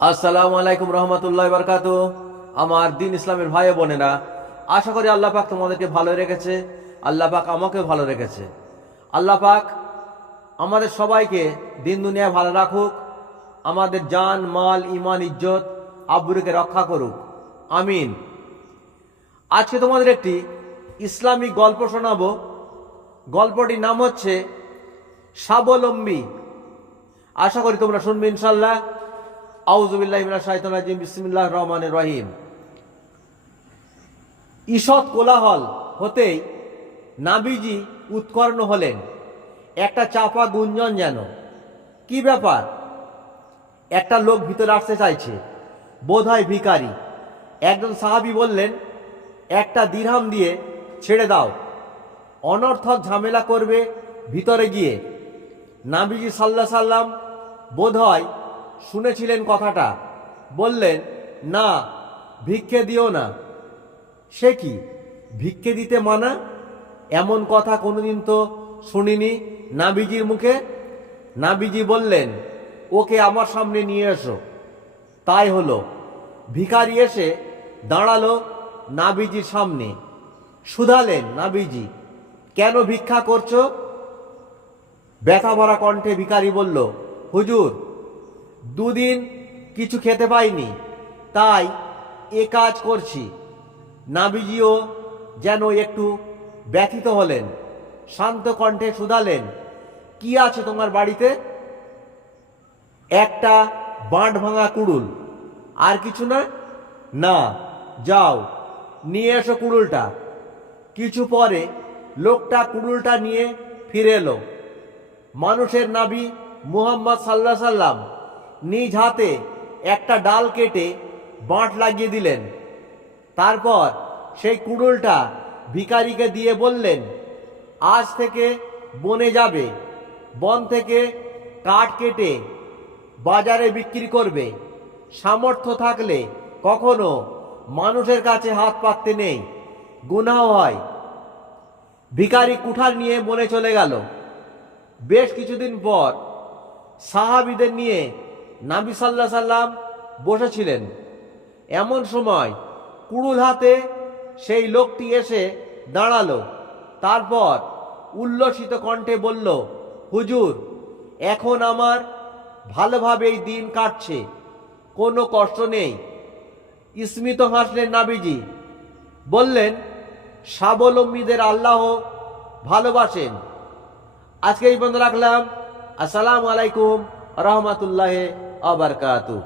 আসসালামু আলাইকুম রহমতুল্লাহ বরকাত। আমার দিন ইসলামের ভাই বোনেরা, আশা করি আল্লাহ পাক তোমাদেরকে ভালো রেখেছে, আল্লাহ পাক আমাকেও ভালো রেখেছে। আল্লাহ পাক আমাদের সবাইকে দিন দুনিয়া ভালো রাখুক, আমাদের জান, মাল ইমান ইজ্জত আব্বুরকে রক্ষা করুক। আমিন। আজকে তোমাদের একটি ইসলামিক গল্প শোনাবো। গল্পটির নাম হচ্ছে স্বাবলম্বী আশা করি তোমরা শুনবে ইনশাল্লাহ আউজুবিল্লাহ ইমরা শাহিতান রাজিম বিসমিল্লাহ রহমানের রহিম। ঈষৎ কোলাহল হতেই নাবিজি উৎকর্ণ হলেন। একটা চাপা গুঞ্জন যেন। কি ব্যাপার? একটা লোক ভিতরে আসতে চাইছে। বোধহয় ভিখারি। একজন সাহাবি বললেন, একটা দিরহাম দিয়ে ছেড়ে দাও। অনর্থক ঝামেলা করবে ভিতরে গিয়ে। নাবিজি সাল্লাহ সাল্লাম বোধহয় শুনেছিলেন কথাটা। বললেন, না, ভিক্ষে দিও না। সে কি? ভিক্ষে দিতে মানা? এমন কথা কোনোদিন তো শুনিনি নাবিজির মুখে? নাবিজি বললেন, ওকে আমার সামনে নিয়ে এসো। তাই হলো। ভিখারি এসে দাঁড়াল নাবিজির সামনে। শুধালেন, নাবিজি, কেন ভিক্ষা করছ? ব্যথা ভরা কণ্ঠে ভিখারি বলল, হুজুর দুদিন কিছু খেতে পাইনি, তাই এ কাজ করছি। নাবিজিও যেন একটু ব্যথিত হলেন, শান্ত কণ্ঠে শুধালেন, কি আছে তোমার বাড়িতে? একটা বাঁট ভাঙা কুড়ুল। আর কিছু না? না, যাও, নিয়ে এসো কুড়ুলটা। কিছু পরে লোকটা কুড়ুলটা নিয়ে ফিরে এলো। মানুষের নাবি মুহাম্মদ সাল্লাহ সাল্লাম নিজ হাতে একটা ডাল কেটে বাঁট লাগিয়ে দিলেন। তারপর সেই কুড়ুলটা ভিখারিকে দিয়ে বললেন, আজ থেকে বনে যাবে, বন থেকে কাঠ কেটে বাজারে বিক্রি করবে। সামর্থ্য থাকলে কখনো মানুষের কাছে হাত পাততে নেই, গুনাহ হয়। ভিখারি কুঠার নিয়ে বনে চলে গেল। বেশ কিছুদিন পর সাহাবিদের নিয়ে নাবি সাল্লাহ সাল্লাম বসেছিলেন। এমন সময় কুড়ুল হাতে সেই লোকটি এসে দাঁড়াল। তারপর উল্লসিত কণ্ঠে বলল, হুজুর, এখন আমার ভালোভাবেই দিন কাটছে। কোনো কষ্ট নেই। স্মিত হাসলেন নাবিজি। বললেন, স্বাবলম্বীদের আল্লাহ ভালোবাসেন। আজকে এই বন্ধ রাখলাম। আসসালামু আলাইকুম রহমতুল্লাহ আবরকাতু